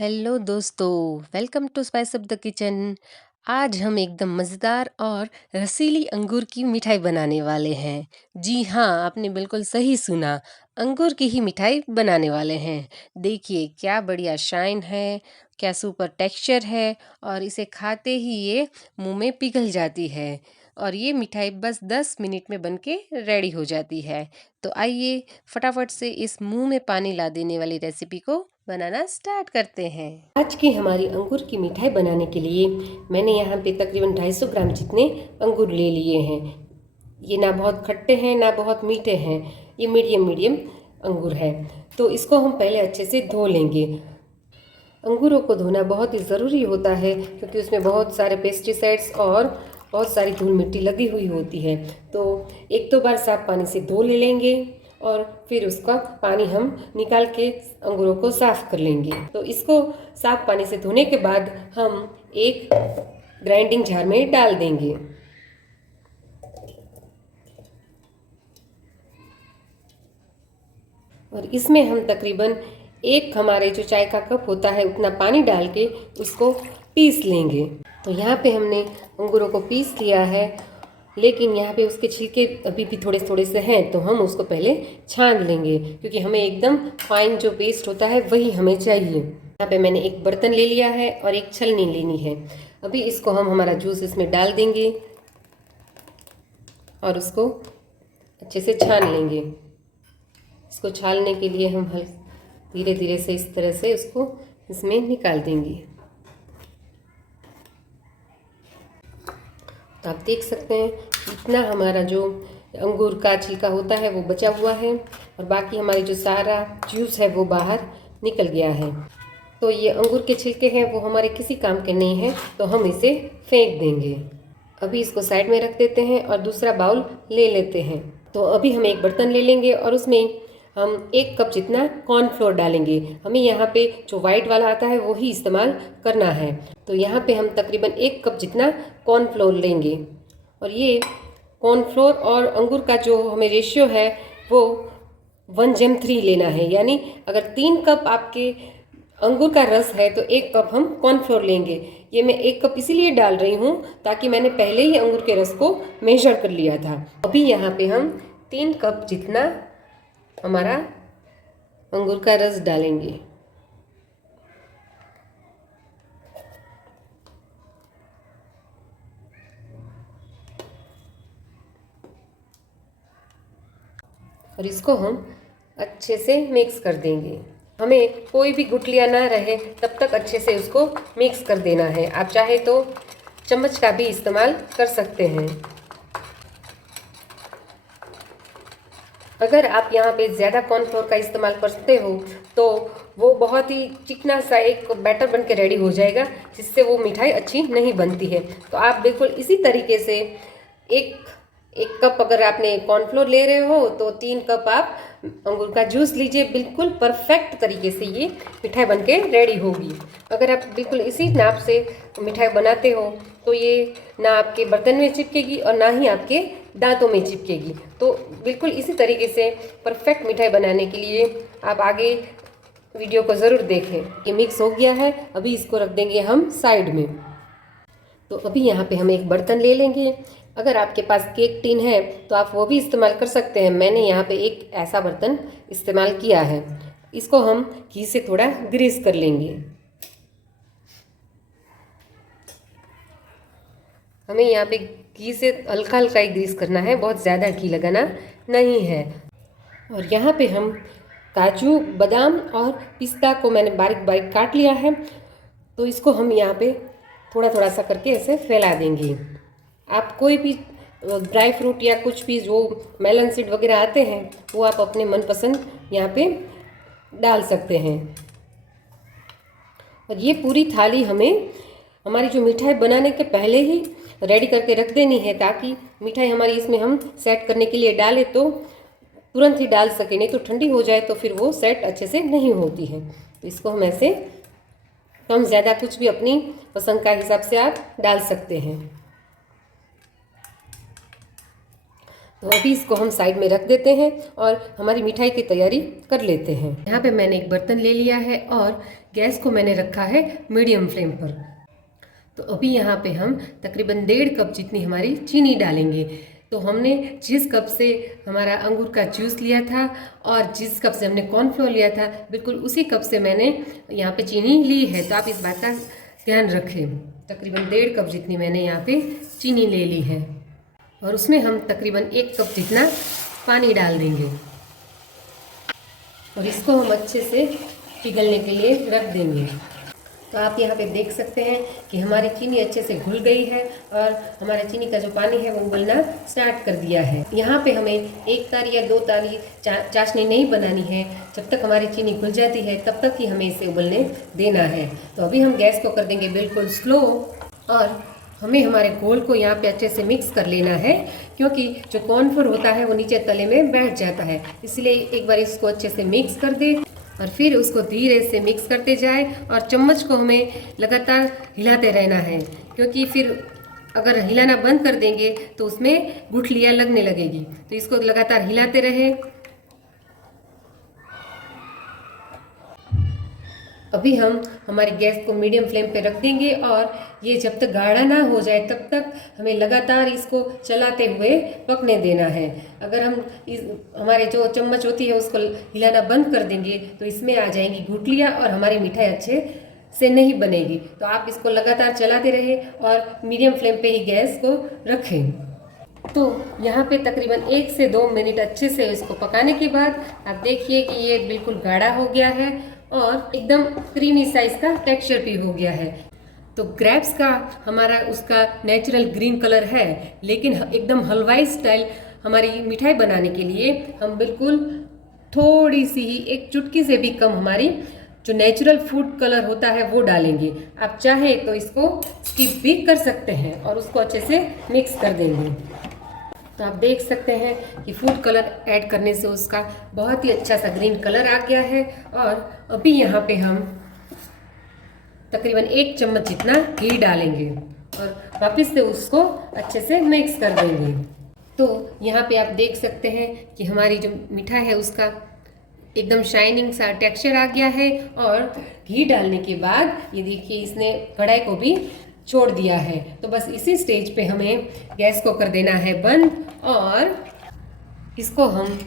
Hello दोस्तों, welcome to spice of the kitchen. आज हम एकदम मज़ेदार और रसीली अंगूर की मिठाई बनाने वाले हैं। जी हाँ, आपने बिल्कुल सही सुना, अंगूर की ही मिठाई बनाने वाले हैं। देखिए क्या बढ़िया शाइन है, क्या सुपर टेक्सचर है और इसे खाते ही ये मुंह में पिघल जाती है। और ये मिठाई बस 10 मिनट में बनके रेडी हो जाती है। तो आइए फटाफट से इस मुंह में पानी ला देने वाली रेसिपी को बनाना स्टार्ट करते हैं। आज की हमारी अंगूर की मिठाई बनाने के लिए मैंने यहाँ पे तकरीबन 250 ग्राम जितने अंगूर ले लिए हैं। ये ना बहुत खट्टे हैं ना बहुत मीठे हैं, ये मीडियम मीडियम अंगूर है। तो इसको हम पहले अच्छे से धो लेंगे। अंगूरों को धोना बहुत ही ज़रूरी होता है क्योंकि उसमें बहुत सारे पेस्टिसाइड्स और बहुत सारी धूल मिट्टी लगी हुई होती है। तो एक दो बार साफ पानी से धो ले लेंगे और फिर उसका पानी हम निकाल के अंगूरों को साफ़ कर लेंगे। तो इसको साफ पानी से धोने के बाद हम एक ग्राइंडिंग जार में डाल देंगे। और इसमें हम तकरीबन एक हमारे जो चाय का कप होता है उतना पानी डाल के उसको पीस लेंगे। तो यहाँ पे हमने अंगूरों को पीस लिया है, लेकिन यहाँ पे उसके छिलके अभी भी थोड़े थोड़े से हैं, तो हम उसको पहले छान लेंगे क्योंकि हमें एकदम फाइन जो पेस्ट होता है वही हमें चाहिए। यहाँ पे मैंने एक बर्तन ले लिया है और एक छलनी लेनी है। अभी इसको हम हमारा जूस इसमें डाल देंगे और उसको अच्छे से छान लेंगे। इसको छानने के लिए हम धीरे धीरे से इस तरह से उसको इसमें निकाल देंगे। तो आप देख सकते हैं इतना हमारा जो अंगूर का छिलका होता है वो बचा हुआ है और बाकी हमारी जो सारा जूस है वो बाहर निकल गया है। तो ये अंगूर के छिलके हैं वो हमारे किसी काम के नहीं हैं, तो हम इसे फेंक देंगे। अभी इसको साइड में रख देते हैं और दूसरा बाउल ले लेते हैं। तो अभी हम एक बर्तन ले लेंगे और उसमें हम 1 कप जितना कॉर्नफ्लोर डालेंगे। हमें यहाँ पे जो वाइट वाला आता है वो ही इस्तेमाल करना है। तो यहाँ पे हम तकरीबन 1 कप जितना कॉर्नफ्लोर लेंगे और ये कॉर्नफ्लोर और अंगूर का जो हमें रेशियो है वो 1:3 लेना है। यानी अगर 3 कप आपके अंगूर का रस है तो 1 कप हम कॉर्नफ्लोर लेंगे। ये मैं 1 कप इसीलिए डाल रही हूँ ताकि मैंने पहले ही अंगूर के रस को मेजर कर लिया था। अभी यहाँ पे हम 3 कप जितना हमारा अंगूर का रस डालेंगे। और इसको हम अच्छे से मिक्स कर देंगे। हमें कोई भी गुठलियाँ ना रहे तब तक अच्छे से उसको मिक्स कर देना है। आप चाहे तो चम्मच का भी इस्तेमाल कर सकते हैं। अगर आप यहाँ पे ज़्यादा कॉर्नफ्लोर का इस्तेमाल करते हो तो वो बहुत ही चिकना सा एक बैटर बन के रेडी हो जाएगा, जिससे वो मिठाई अच्छी नहीं बनती है। तो आप बिल्कुल इसी तरीके से एक कप अगर आपने कॉर्नफ्लोर ले रहे हो तो 3 कप आप अंगूर का जूस लीजिए। बिल्कुल परफेक्ट तरीके से ये मिठाई बनके रेडी होगी। अगर आप बिल्कुल इसी नाप से मिठाई बनाते हो तो ये ना आपके बर्तन में चिपकेगी और ना ही आपके दांतों में चिपकेगी। तो बिल्कुल इसी तरीके से परफेक्ट मिठाई बनाने के लिए आप आगे वीडियो को ज़रूर देखें। ये मिक्स हो गया है, अभी इसको रख देंगे हम साइड में। तो अभी यहाँ पे हम एक बर्तन ले लेंगे। अगर आपके पास केक टिन है तो आप वो भी इस्तेमाल कर सकते हैं। मैंने यहाँ पे एक ऐसा बर्तन इस्तेमाल किया है। इसको हम घी से थोड़ा ग्रीस कर लेंगे। हमें यहाँ पे घी से हल्का हल्का ही ग्रीस करना है, बहुत ज़्यादा घी लगाना नहीं है। और यहाँ पे हम काजू, बादाम और पिस्ता को मैंने बारीक बारीक काट लिया है, तो इसको हम यहाँ पे थोड़ा थोड़ा सा करके ऐसे फैला देंगे। आप कोई भी ड्राई फ्रूट या कुछ भी जो मेलन सीड वगैरह आते हैं वो आप अपने मनपसंद यहाँ पे डाल सकते हैं। और ये पूरी थाली हमें हमारी जो मिठाई बनाने के पहले ही रेडी करके रख देनी है, ताकि मिठाई हमारी इसमें हम सेट करने के लिए डालें तो तुरंत ही डाल सके, नहीं तो ठंडी हो जाए तो फिर वो सेट अच्छे से नहीं होती है। तो इसको हम ऐसे कम ज़्यादा कुछ भी अपनी पसंद का हिसाब से आप डाल सकते हैं। तो अभी इसको हम साइड में रख देते हैं और हमारी मिठाई की तैयारी कर लेते हैं। यहाँ पे मैंने एक बर्तन ले लिया है और गैस को मैंने रखा है मीडियम फ्लेम पर। तो अभी यहाँ पे हम तकरीबन 1.5 कप जितनी हमारी चीनी डालेंगे। तो हमने जिस कप से हमारा अंगूर का जूस लिया था और जिस कप से हमने कॉर्नफ्लोर लिया था, बिल्कुल उसी कप से मैंने यहाँ पे चीनी ली है। तो आप इस बात का ध्यान रखें। तकरीबन 1.5 कप जितनी मैंने यहाँ पे चीनी ले ली है और उसमें हम तकरीबन 1 कप जितना पानी डाल देंगे और इसको हम अच्छे से पिघलने के लिए रख देंगे। तो आप यहाँ पे देख सकते हैं कि हमारी चीनी अच्छे से घुल गई है और हमारे चीनी का जो पानी है वो उबलना स्टार्ट कर दिया है। यहाँ पे हमें 1 ताली या 2 ताली चाशनी नहीं बनानी है। जब तक हमारी चीनी घुल जाती है तब तक ही हमें इसे उबलने देना है। तो अभी हम गैस को कर देंगे बिल्कुल स्लो और हमें हमारे घोल को यहाँ पे अच्छे से मिक्स कर लेना है, क्योंकि जो कॉर्नफ्लोर होता है वो नीचे तले में बैठ जाता है। इसलिए एक बार इसको अच्छे से मिक्स कर दे और फिर उसको धीरे से मिक्स करते जाए और चम्मच को हमें लगातार हिलाते रहना है, क्योंकि फिर अगर हिलाना बंद कर देंगे तो उसमें गुठलियाँ लगने लगेगी। तो इसको लगातार हिलाते रहें। अभी हम हमारी गैस को मीडियम फ्लेम पे रख देंगे और ये जब तक गाढ़ा ना हो जाए तब तक हमें लगातार इसको चलाते हुए पकने देना है। अगर हम हमारे जो चम्मच होती है उसको हिलाना बंद कर देंगे तो इसमें आ जाएंगी गुठलियाँ और हमारी मिठाई अच्छे से नहीं बनेगी। तो आप इसको लगातार चलाते रहें और मीडियम फ्लेम पे ही गैस को रखें। तो यहाँ पे तकरीबन 1 से 2 मिनट अच्छे से इसको पकाने के बाद आप देखिए कि ये बिल्कुल गाढ़ा हो गया है और एकदम क्रीमी साइज का टेक्सचर भी हो गया है। तो ग्रेप्स का हमारा उसका नेचुरल ग्रीन कलर है, लेकिन एकदम हलवाई स्टाइल हमारी मिठाई बनाने के लिए हम बिल्कुल थोड़ी सी ही, एक चुटकी से भी कम हमारी जो नेचुरल फूड कलर होता है वो डालेंगे। आप चाहे तो इसको स्किप भी कर सकते हैं और उसको अच्छे से मिक्स कर देंगे। तो आप देख सकते हैं कि फूड कलर ऐड करने से उसका बहुत ही अच्छा सा ग्रीन कलर आ गया है। और अभी यहाँ पे हम तकरीबन 1 चम्मच जितना घी डालेंगे और वापस से उसको अच्छे से मिक्स कर देंगे। तो यहाँ पे आप देख सकते हैं कि हमारी जो मिठाई है उसका एकदम शाइनिंग सा टेक्सचर आ गया है और घी डालने के बाद ये देखिए इसने कढ़ाई को भी छोड़ दिया है। तो बस इसी स्टेज पे हमें गैस को कर देना है बंद और इसको हम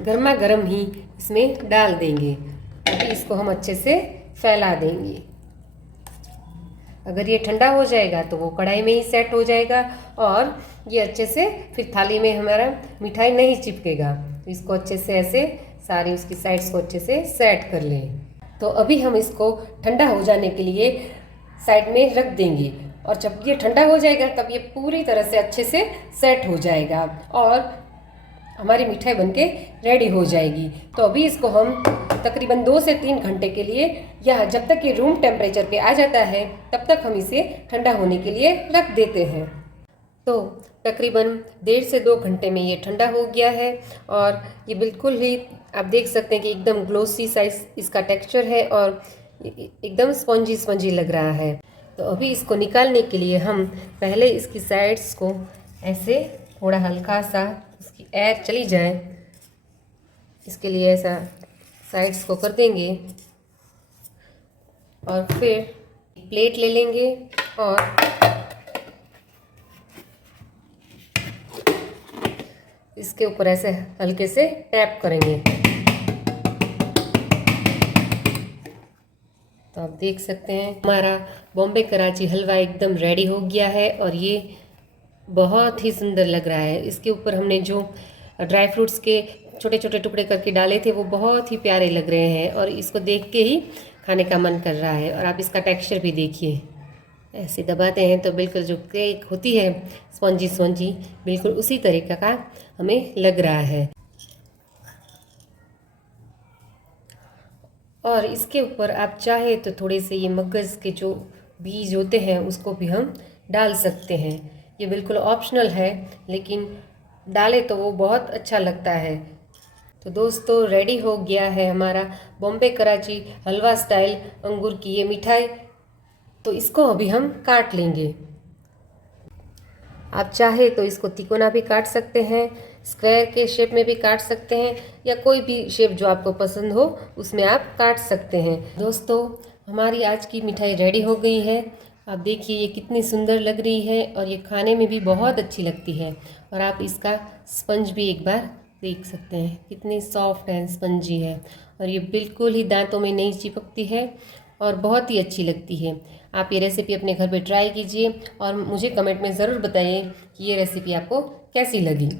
गर्मा गर्म ही इसमें डाल देंगे। अभी इसको हम अच्छे से फैला देंगे। अगर ये ठंडा हो जाएगा तो वो कढ़ाई में ही सेट हो जाएगा और ये अच्छे से फिर थाली में हमारा मिठाई नहीं चिपकेगा। तो इसको अच्छे से ऐसे सारी उसकी साइड्स को अच्छे से सेट कर लें। तो अभी हम इसको ठंडा हो जाने के लिए साइड में रख देंगे और जब ये ठंडा हो जाएगा तब ये पूरी तरह से अच्छे से सेट हो जाएगा और हमारी मिठाई बनके रेडी हो जाएगी। तो अभी इसको हम तकरीबन 2 से 3 घंटे के लिए या जब तक ये रूम टेम्परेचर पे आ जाता है तब तक हम इसे ठंडा होने के लिए रख देते हैं। तो तकरीबन 1.5 से 2 घंटे में ये ठंडा हो गया है और ये बिल्कुल ही आप देख सकते हैं कि एकदम ग्लोसी साइज इसका टेक्सचर है और एकदम स्पंजी स्पंजी लग रहा है। तो अभी इसको निकालने के लिए हम पहले इसकी साइड्स को ऐसे थोड़ा हल्का सा उसकी एयर चली जाए इसके लिए ऐसा साइड्स को कर देंगे और फिर प्लेट ले लेंगे और इसके ऊपर ऐसे हल्के से टैप करेंगे। तो आप देख सकते हैं हमारा बॉम्बे कराची हलवा एकदम रेडी हो गया है और ये बहुत ही सुंदर लग रहा है। इसके ऊपर हमने जो ड्राई फ्रूट्स के छोटे छोटे टुकड़े करके डाले थे वो बहुत ही प्यारे लग रहे हैं और इसको देख के ही खाने का मन कर रहा है। और आप इसका टेक्सचर भी देखिए, ऐसे दबाते हैं तो बिल्कुल जो केक होती है स्पंजी स्पंजी, बिल्कुल उसी तरीके का हमें लग रहा है। और इसके ऊपर आप चाहे तो थोड़े से ये मगज़ के जो बीज होते हैं उसको भी हम डाल सकते हैं। ये बिल्कुल ऑप्शनल है लेकिन डाले तो वो बहुत अच्छा लगता है। तो दोस्तों रेडी हो गया है हमारा बॉम्बे कराची हलवा स्टाइल अंगूर की ये मिठाई। तो इसको अभी हम काट लेंगे। आप चाहे तो इसको तिकोना भी काट सकते हैं, स्क्वायर के शेप में भी काट सकते हैं या कोई भी शेप जो आपको पसंद हो उसमें आप काट सकते हैं। दोस्तों, हमारी आज की मिठाई रेडी हो गई है। आप देखिए ये कितनी सुंदर लग रही है और ये खाने में भी बहुत अच्छी लगती है। और आप इसका स्पंज भी एक बार देख सकते हैं, कितनी सॉफ्ट एंड स्पंजी है और ये बिल्कुल ही दांतों में नहीं चिपकती है और बहुत ही अच्छी लगती है। आप ये रेसिपी अपने घर पे ट्राई कीजिए और मुझे कमेंट में ज़रूर बताइए कि ये रेसिपी आपको कैसी लगी।